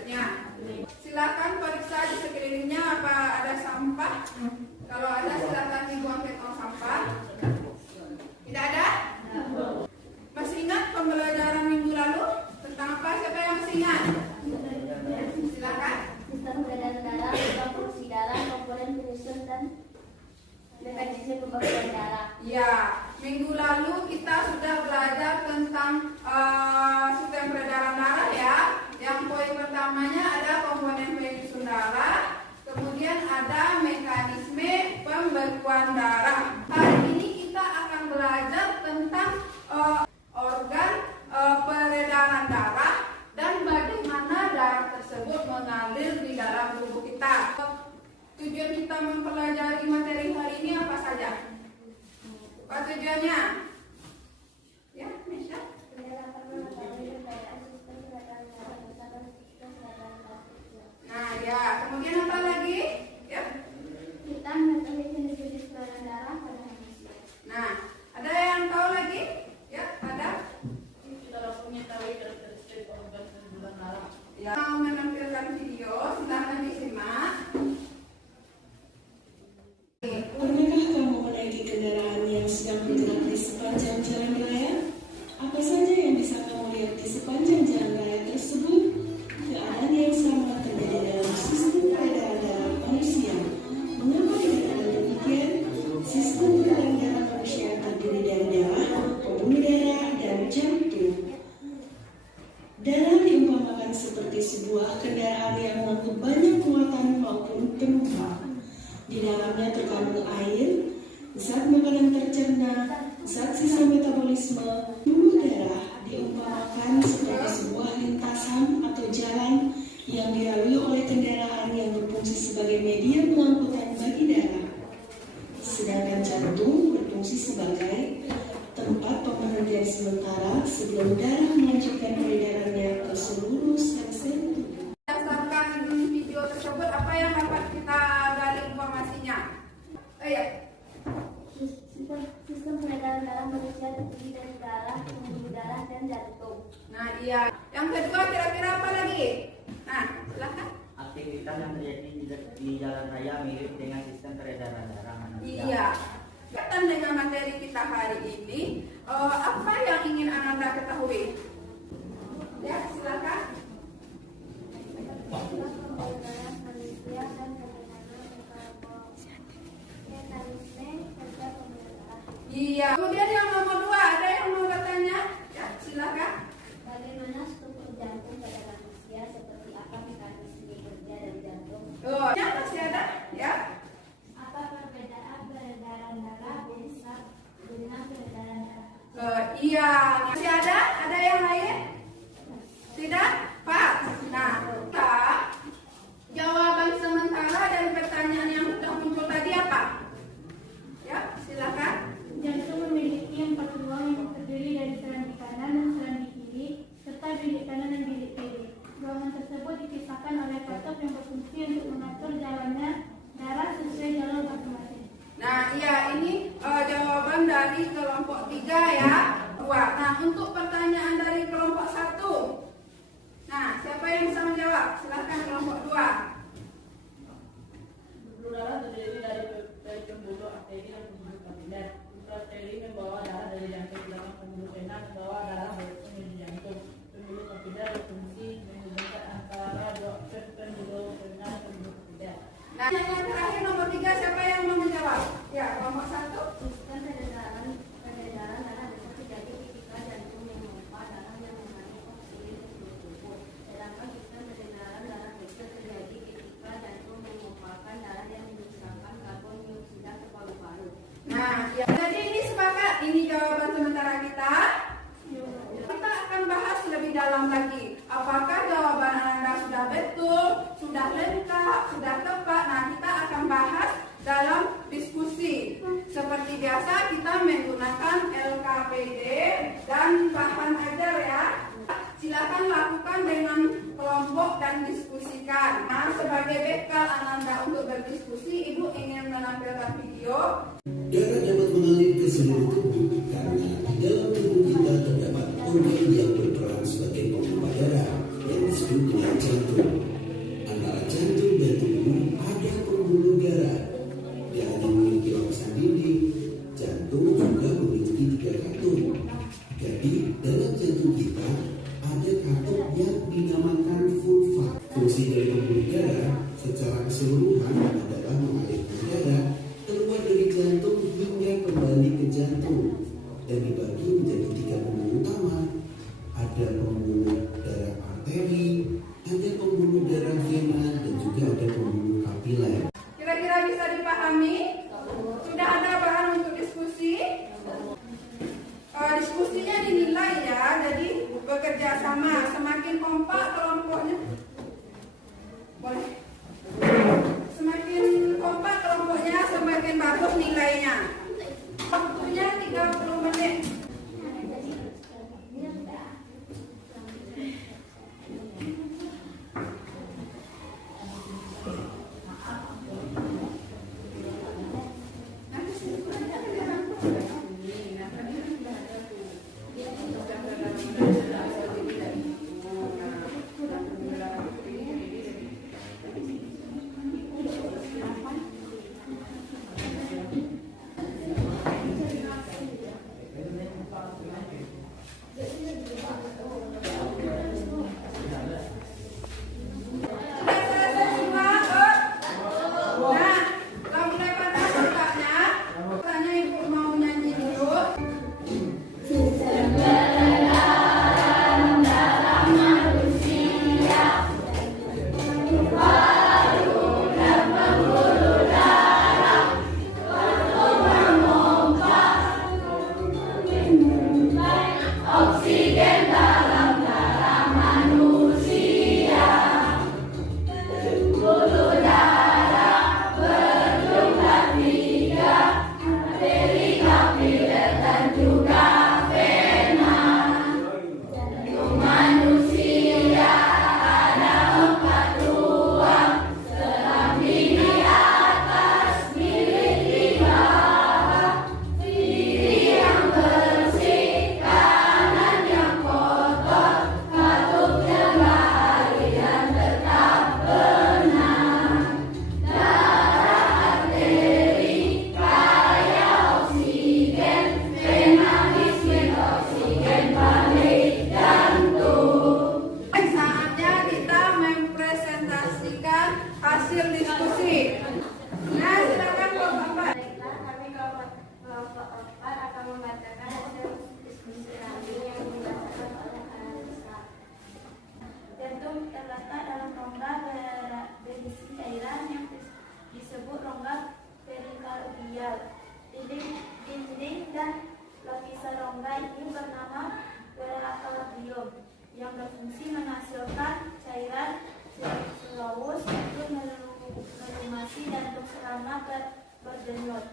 selanjutnya. Silakan periksa di sekelilingnya apa ada sampah. Kalau ada silakan dibuang ke tong sampah. Tidak ada? Masih ingat pembelajaran minggu lalu tentang apa? Siapa yang masih ingat? Silakan. Sistem peredaran darah, fungsi darah, komponen penyusun dan mekanisme pembagian darah. Ya, minggu lalu kita sudah belajar tentang sistem peredaran darah ya. Yang poin pertamanya ada komponen penyusun darah, kemudian ada mekanisme pembekuan darah. Hari ini kita akan belajar tentang organ peredaran darah dan bagaimana darah tersebut mengalir di dalam tubuh kita. Tujuan kita mempelajari materi hari ini apa saja? Apa tujuannya? Ya, Mesya? Nah, ya. Kemudian apa lagi? Ya. Kita mengetahui jenis-jenis peredaran darah pada manusia. Nah, ada yang tahu lagi? Ya, ada? Kita langsung mengetahui karakteristik organ peredaran darah. Ya. Mau menampilkan video, silakan disimak. Pernahkah kamu menaiki kendaraan yang sedang bergerak di sepanjang jalan raya? Apa saja yang bisa kamu lihat di sepanjang jalan raya tersebut? Keadaan yang sama terjadi dalam sistem peredaran darah manusia. Mengapa dikatakan demikian? Sistem peredaran darah manusia terdiri dari darah, pembuluh darah, dan jantung. Darah diumpamakan seperti sebuah kendaraan yang mengangkut banyak muatan maupun penumpang. Di dalamnya terkandung air, zat makanan tercerna, zat sisa metabolisme. Pembuluh darah diumpamakan sebagai sebuah lintasan atau jalan yang dilalui oleh kendaraan yang berfungsi sebagai media pengangkutan bagi darah. Sedangkan jantung berfungsi sebagai tempat pemerhentian sementara sebelum darah melanjutkan peredarannya ke seluruh sel-sel tubuh. Berdasarkan video tersebut, apa yang dapat kita gali informasinya? Ya. Sistem peredaran darah manusia terdiri dari darah, pembuluh darah, dan jantung. Nah, iya. Yang kedua kira-kira apa lagi? Nah, silakan. Aktivitas yang terjadi di jalan raya mirip dengan sistem peredaran darah manusia. Iya. Berkaitan dengan materi kita hari ini, apa yang ingin Ananda ketahui? Ya, silakan. Darah manusia dan mekanisme kerja pembuluh darah. Iya. Kemudian yang nomor 2, ada yang mau bertanya? Ya, silakan. Bagaimana struktur jantung pada manusia, seperti apa mekanisme kerja dari jantung? Oh, ya, masih ada? Ya. Apa perbedaan peredaran darah dengan peredaran darah? Iya. Masih ada? Ada yang lain? Tidak? Pak. Nah, kita jawaban sementara dari pertanyaan yang sudah muncul tadi apa? Ya, silakan. Jantung memiliki 4 ruang yang terdiri dari serambi kanan dan serambi kiri, serta bilik kanan dan bilik kiri. Ruangan tersebut dipisahkan oleh katok yang berfungsi untuk mengatur jalannya darah sesuai jalur masing-masing. Nah, iya, ini jawaban dari kelompok 3 ya. 2. Nah, untuk pertanyaan dari kelompok 1. Nah, siapa yang bisa menjawab? Silakan kelompok 2. Pembuluh darah terdiri dari pembuluh arteri dan pembuluh kapiler. Pembuluh arteri membawa darah dari jantung, sedangkan pembuluh vena membawa darah dari jantung. Pembuluh kapiler berfungsi menghubungkan antara dua pembuluh vena dan pembuluh kapiler. Nah, yang terakhir nomor 3, siapa yang mau menjawab? Ya, kelompok 1. Sistem peredaran darah dapat terjadi ketika jantung memompa darah yang mengandung oksigen ke seluruh tubuh. Sedangkan sistem peredaran darah bisa terjadi ketika jantung memompakan darah yang menyumbangkan karbon dioksida ke paru-paru. Nah, ya. Jadi ini sepakat, ini jawaban sementara kita. Kita akan bahas lebih dalam lagi. Apakah jawaban Anda sudah betul, sudah lengkap, sudah tepat? Nah, kita akan bahas dalam diskusi. Seperti biasa kita menggunakan LKPD dan bahan ajar ya. Silakan lakukan dengan kelompok dan diskusikan. Nah, sebagai bekal Ananda untuk berdiskusi, Ibu ingin menampilkan video. Darah dapat mengalir ke seluruh tubuh karena di dalam tubuh kita terdapat organ yang berperan sebagai pompa darah yang disebut dengan jantung. Fungsi dari pembuluh darah secara keseluruhan adalah mengalirkan darah keluar dari jantung hingga kembali ke jantung dan dibagi menjadi 3 pembuluh utama. Ada pembuluh darah arteri, ada pembuluh darah vena, dan juga ada pembuluh kapiler. Kira-kira bisa dipahami? Sudah ada bahan untuk diskusi? Diskusinya dinilai ya, jadi bekerja sama, semakin kompak kelompoknya. Boleh. Semakin kompak kelompoknya, semakin bagus nilainya. Waktunya 30 menit. Hasil diskusi. Nah, silakan Bapak. Baiklah, kami kelompok 4 akan membacakan hasil diskusi kami yang dibacakan oleh Anissa. Jantung terletak dalam rongga berisi cairan yang disebut rongga perikardial. Dinding dan lapisan rongga ini bernama perikardium yang berfungsi menghasilkan cairan silawus untuk melumasi jantung selama berdenyut.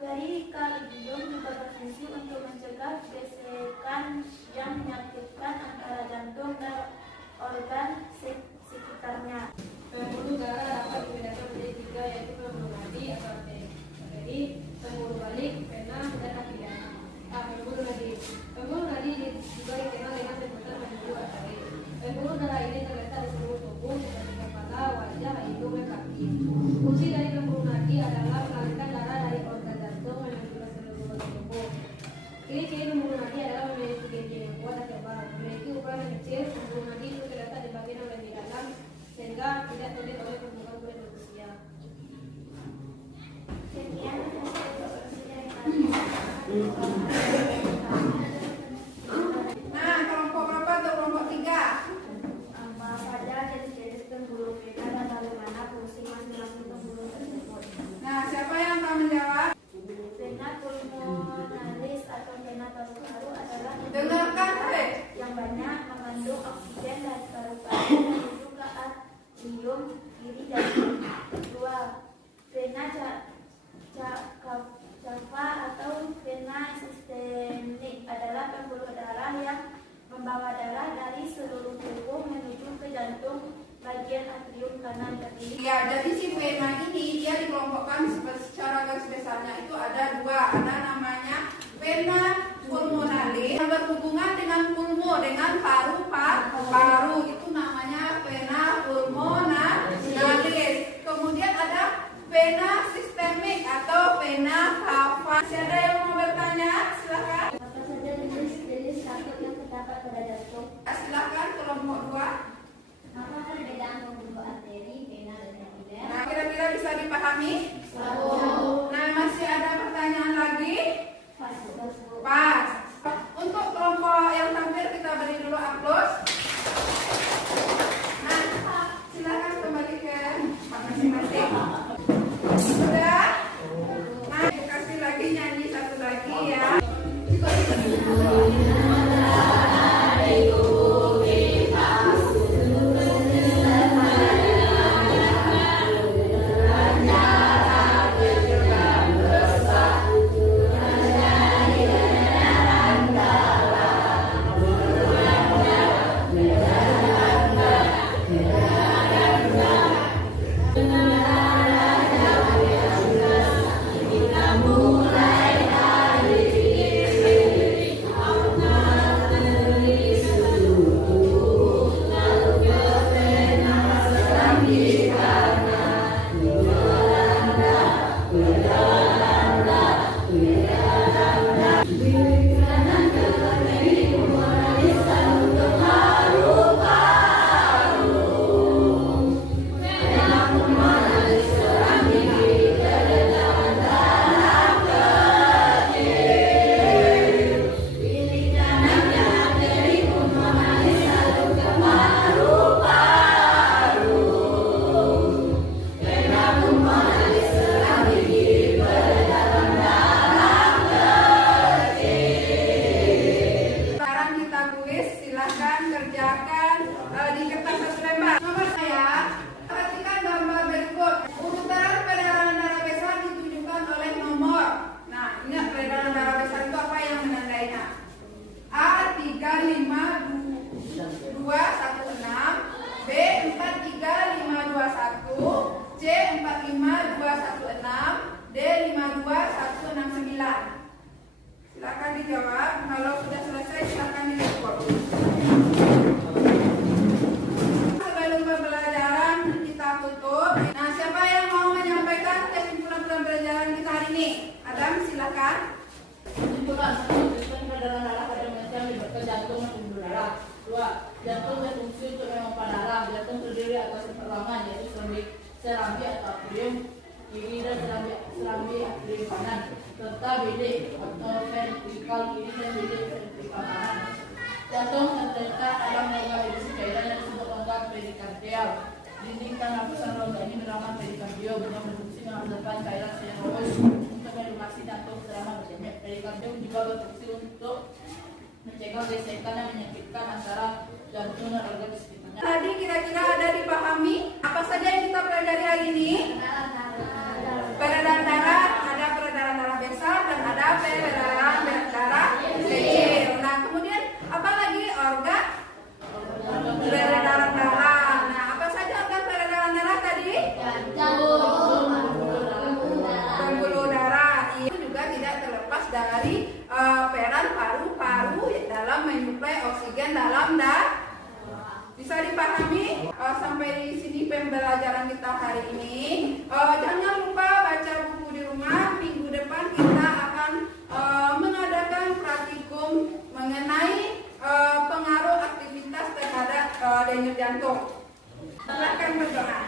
Perikardium juga berfungsi untuk mencegah gesekan yang menyakitkan antara jantung dan organ sekitarnya. Pembuluh darah dapat dibedakan menjadi 3, yaitu pembuluh nadi atau arteri, pembuluh balik, vena, dan kapiler. Pembuluh nadi. Pembuluh nadi juga dikenal dengan sebutan pembuluh arteri. Pembuluh darah ini terletak di seluruh tubuh seperti kepala, wajah, hidung, dan kaki. Fungsi dari pembuluh nadi adalah mengalirkan darah dari organ jantung menuju ke seluruh bagian tubuh. Ciri-ciri pembuluh nadi adalah memiliki genjing yang kuat dan tebal, memiliki ukuran yang kecil. Pembuluh nadi itu terletak di bagian yang lebih dalam sehingga tidak terlihat oleh permukaan kulit manusia. Sekian hasil diskusi dari kami. Nah, kelompok berapa atau kelompok 3? Apa saja jenis-jenis pembuluh vena dan bagaimana fungsi masing-masing pembuluh tersebut? Nah, siapa yang akan menjawab? Vena pulmonalis atau vena paru-paru adalah Dengarkan, Hei. yang banyak mengandung oksigen dari paru-paru menuju ke atrium kiri jantung. 2. Vena cava atau vena sistemik adalah pembuluh darah yang membawa darah dari seluruh tubuh menuju ke jantung bagian atrium kanan kiri. Ya, jadi si vena ini dia dikelompokkan secara garis besarnya itu ada 2. Ada namanya vena pulmonalis yang berhubungan dengan pulmo, dengan paru itu namanya vena pulmonalis. Kemudian ada vena sistemik atau vena cava. Masih ada yang mau bertanya? Silakan. Apa saja jenis-jenis kanker yang terdapat pada jantung? Silakan kelompok 2. berfungsi untuk memompa darah. Jantung terdiri atas yang pertama yaitu serambi atau atrium kiri dan serambi atrium kanan, serta bilik atau ventrikal kiri dan bilik ventrikal kanan. Jantung terletak dalam rongga isi cairan yang disebut rongga perikardial. Dinding pernapasan rongga ini bernama perikardium yang berfungsi menghasilkan cairan seluruh untuk melumasi jantung selama berdenyut. Perikardium juga berfungsi untuk mencegah gesekan yang menyempitkan antara jantung dan organ di sekitarnya. Tadi kira-kira ada dipahami apa saja yang kita pelajari hari ini? Peredaran darah, ada peredaran darah besar dan ada peredaran darah kecil. Nah, kemudian apa lagi organ peredaran darah? Nah, apa saja organ peredaran darah tadi? Pembuluh darah. Itu juga tidak terlepas dari peran paru-paru dalam menyuplai oksigen dalam darah. Bisa dipahami? Sampai di sini pembelajaran kita hari ini. Jangan lupa baca buku di rumah. Minggu depan kita akan mengadakan praktikum mengenai pengaruh aktivitas terhadap denyut jantung. Silakan berdoa.